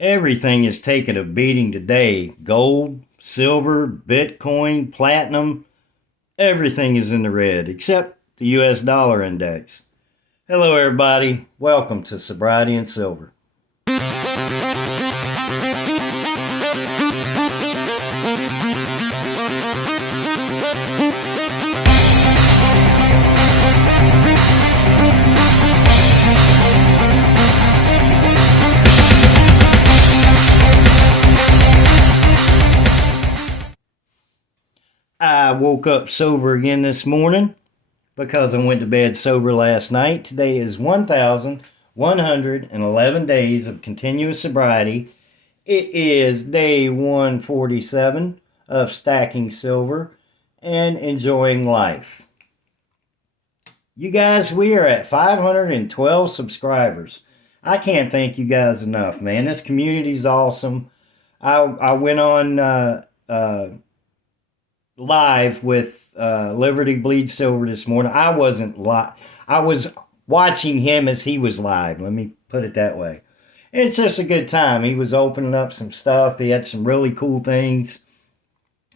Everything is taking a beating today. Gold, silver, Bitcoin, platinum, everything is in the red except the US dollar index. Hello, everybody. Welcome to Sobriety and Silver. I woke up sober again this morning because I went to bed sober last night. Today is 1,111 days of continuous sobriety. It is day 147 of stacking silver and enjoying life. You guys, we are at 512 subscribers. I can't thank you guys enough, man. This community is awesome. I went on live with Liberty Bleed Silver this morning. I wasn't live. I was watching him as he was live. Let me put it that way. It's just a good time. He was opening up some stuff. He had some really cool things.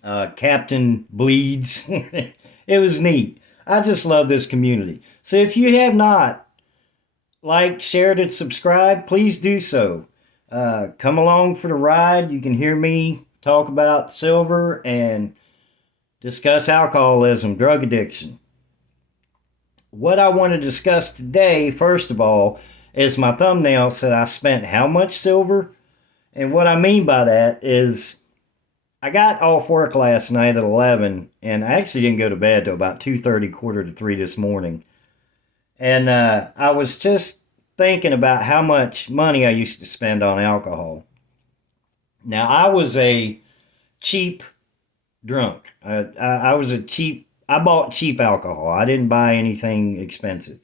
Captain Bleeds. It was neat. I just love this community. So if you have not liked, shared, and subscribed, please do so. Come along for the ride. You can hear me talk about silver and discuss alcoholism, drug addiction. What I want to discuss today, first of all, is my thumbnail said I spent how much silver? And what I mean by that is I got off work last night at 11, and I actually didn't go to bed till about 2:30, quarter to 3 this morning. And I was just thinking about how much money I used to spend on alcohol. Now, I was a cheap drunk. I bought cheap alcohol. I didn't buy anything expensive.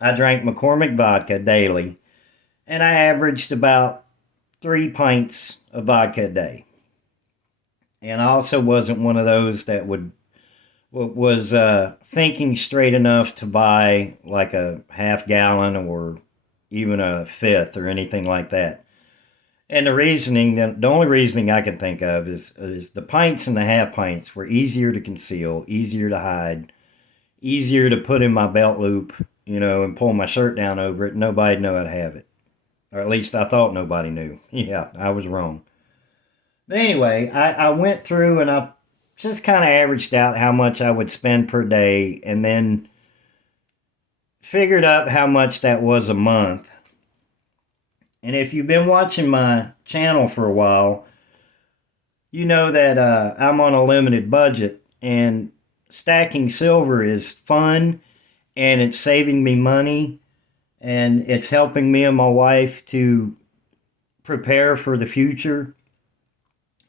I drank McCormick vodka daily, and I averaged about 3 pints of vodka a day. And I also wasn't one of those that was thinking straight enough to buy like a half gallon or even a fifth or anything like that. And the only reasoning I can think of is the pints and the half pints were easier to conceal, easier to hide, easier to put in my belt loop, and pull my shirt down over it. Nobody'd know I'd have it. Or at least I thought nobody knew. Yeah, I was wrong. But anyway, I went through and I just kind of averaged out how much I would spend per day and then figured out how much that was a month. And if you've been watching my channel for a while, you know that I'm on a limited budget, and stacking silver is fun, and it's saving me money, and it's helping me and my wife to prepare for the future.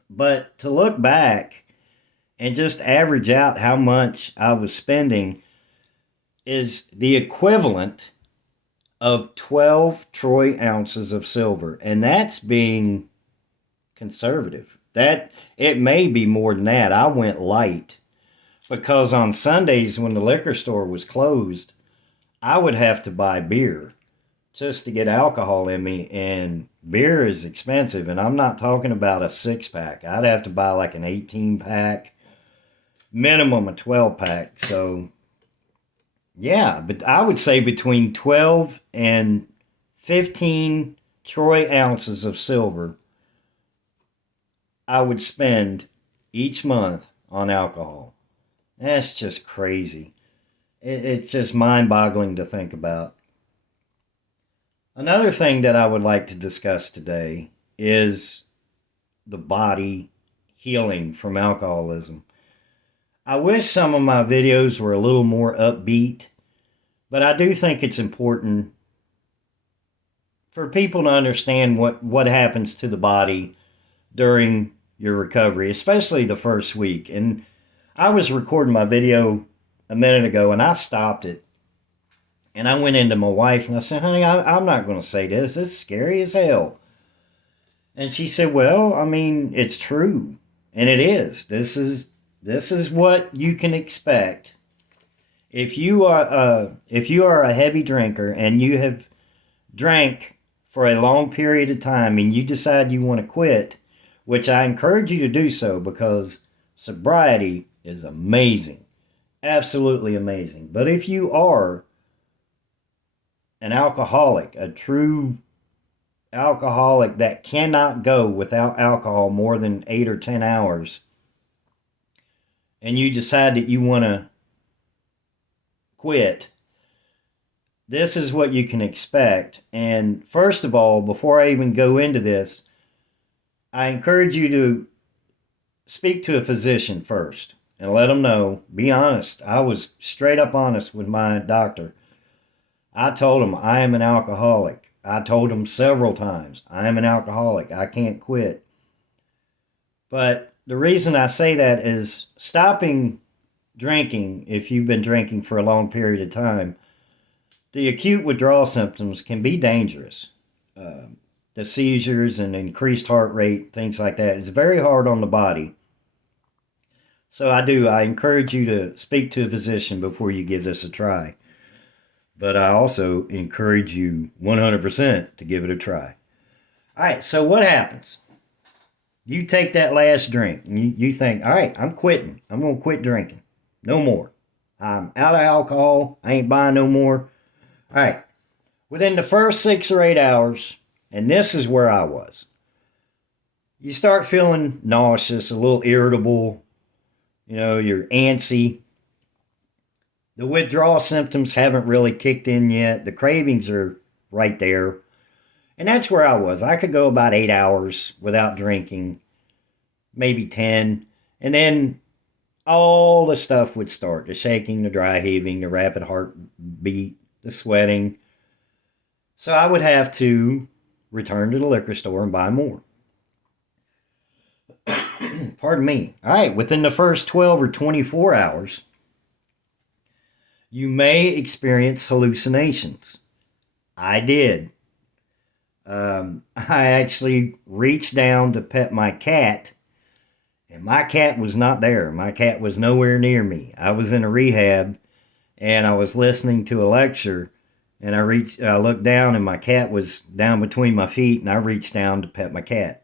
But to look back and just average out how much I was spending is the equivalent of 12 troy ounces of silver. And that's being conservative. That it may be more than that. I went light because on Sundays when the liquor store was closed, I would have to buy beer just to get alcohol in me, and beer is expensive, and I'm not talking about a 6-pack. I'd have to buy like an 18-pack, minimum a 12-pack. So yeah, but I would say between 12 and 15 troy ounces of silver I would spend each month on alcohol. That's just crazy. It's just mind-boggling to think about. Another thing that I would like to discuss today is the body healing from alcoholism. I wish some of my videos were a little more upbeat, but I do think it's important for people to understand what happens to the body during your recovery, especially the first week. And I was recording my video a minute ago, and I stopped it. And I went into my wife and I said, honey, I'm not going to say this. This is scary as hell. And she said, well, I mean, it's true. And it is. This is what you can expect. If you are a heavy drinker and you have drank for a long period of time and you decide you want to quit, which I encourage you to do so because sobriety is amazing, absolutely amazing. But if you are an alcoholic, a true alcoholic that cannot go without alcohol more than 8 or 10 hours, and you decide that you want to quit, this is what you can expect. And first of all, before I even go into this, I encourage you to speak to a physician first and let them know. Be honest. I was straight up honest with my doctor. I told him I am an alcoholic. I told him several times, I am an alcoholic. I can't quit. But the reason I say that is stopping drinking, if you've been drinking for a long period of time, the acute withdrawal symptoms can be dangerous. The seizures and increased heart rate, things like that. It's very hard on the body. So I encourage you to speak to a physician before you give this a try. But I also encourage you 100% to give it a try. All right, so what happens? You take that last drink and you think, all right, I'm quitting. I'm going to quit drinking. No more. I'm out of alcohol. I ain't buying no more. All right. Within the first 6 or 8 hours, and this is where I was, you start feeling nauseous, a little irritable. You're antsy. The withdrawal symptoms haven't really kicked in yet. The cravings are right there. And that's where I was. I could go about 8 hours without drinking, maybe 10. And then all the stuff would start. The shaking, the dry heaving, the rapid heartbeat, the sweating. So I would have to return to the liquor store and buy more. Pardon me. All right, within the first 12 or 24 hours, you may experience hallucinations. I did. I actually reached down to pet my cat, and my cat was not there. My cat was nowhere near me. I was in a rehab, and I was listening to a lecture, and I looked down, and my cat was down between my feet, and I reached down to pet my cat.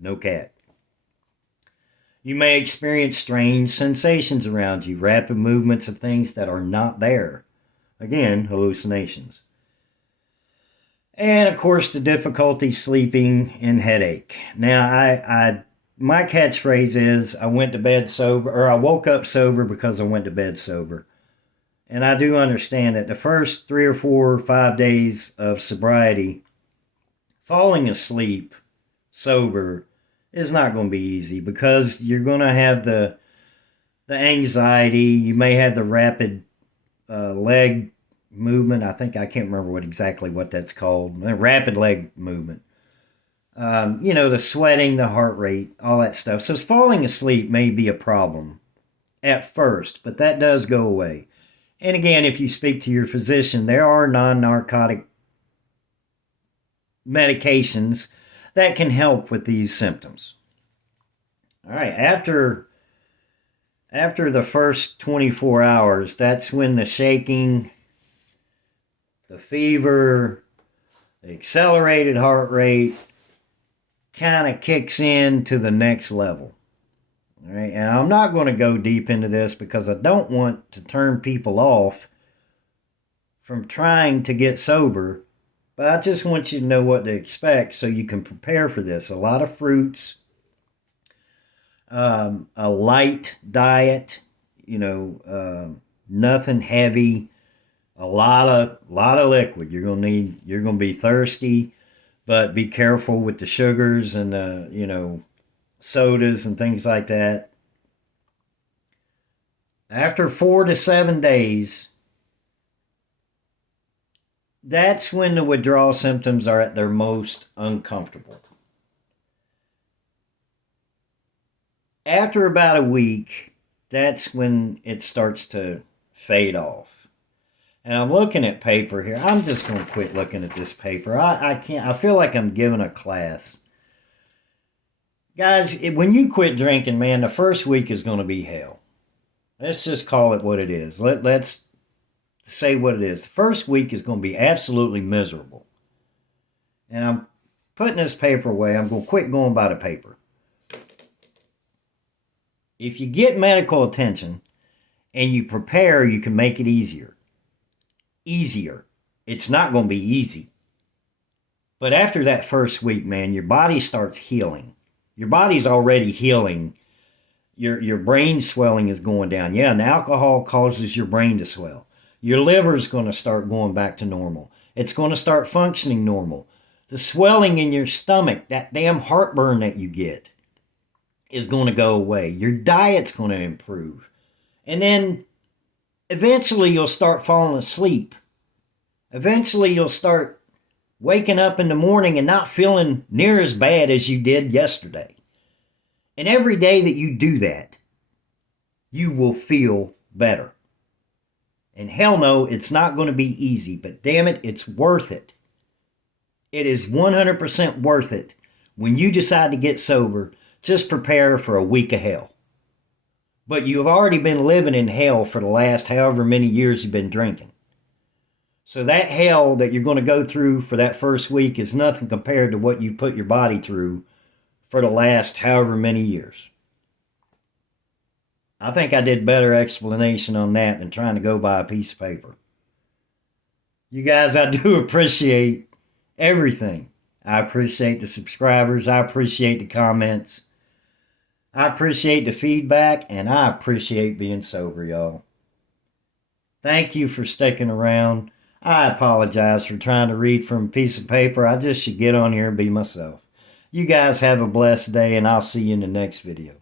No cat. You may experience strange sensations around you, rapid movements of things that are not there. Again, hallucinations. And of course, the difficulty sleeping and headache. Now, my catchphrase is I went to bed sober, or I woke up sober because I went to bed sober. And I do understand that the first 3 or 4 or 5 days of sobriety, falling asleep sober is not going to be easy because you're going to have the anxiety. You may have the rapid leg movement. I can't remember exactly what that's called. Rapid leg movement. The sweating, the heart rate, all that stuff. So falling asleep may be a problem at first, but that does go away. And again, if you speak to your physician, there are non-narcotic medications that can help with these symptoms. All right, after the first 24 hours, that's when the shaking, the fever, the accelerated heart rate kind of kicks in to the next level. All right, and I'm not going to go deep into this because I don't want to turn people off from trying to get sober, but I just want you to know what to expect so you can prepare for this. A lot of fruits, a light diet, nothing heavy, a lot of liquid. You're gonna be thirsty, but be careful with the sugars and the sodas and things like that. After 4 to 7 days, that's when the withdrawal symptoms are at their most uncomfortable. After about a week, that's when it starts to fade off. And I'm looking at paper here. I'm just going to quit looking at this paper. I can't. I feel like I'm giving a class. Guys, when you quit drinking, man, the first week is going to be hell. Let's just call it what it is. Let's say what it is. The first week is going to be absolutely miserable. And I'm putting this paper away. I'm going to quit going by the paper. If you get medical attention and you prepare, you can make it easier. Easier. It's not going to be easy. But after that first week, man, your body starts healing. Your body's already healing. Your brain swelling is going down. Yeah, and alcohol causes your brain to swell. Your liver's going to start going back to normal. It's going to start functioning normal. The swelling in your stomach, that damn heartburn that you get, is going to go away. Your diet's going to improve. And then eventually you'll start falling asleep. Eventually you'll start waking up in the morning and not feeling near as bad as you did yesterday. And every day that you do that, you will feel better. And hell no, it's not going to be easy, but damn it, it's worth it. It is 100% worth it. When you decide to get sober, just prepare for a week of hell. But you have already been living in hell for the last however many years you've been drinking. So that hell that you're going to go through for that first week is nothing compared to what you put your body through for the last however many years. I think I did better explanation on that than trying to go by a piece of paper. You guys, I do appreciate everything. I appreciate the subscribers. I appreciate the comments. I appreciate the feedback, and I appreciate being sober, y'all. Thank you for sticking around. I apologize for trying to read from a piece of paper. I just should get on here and be myself. You guys have a blessed day, and I'll see you in the next video.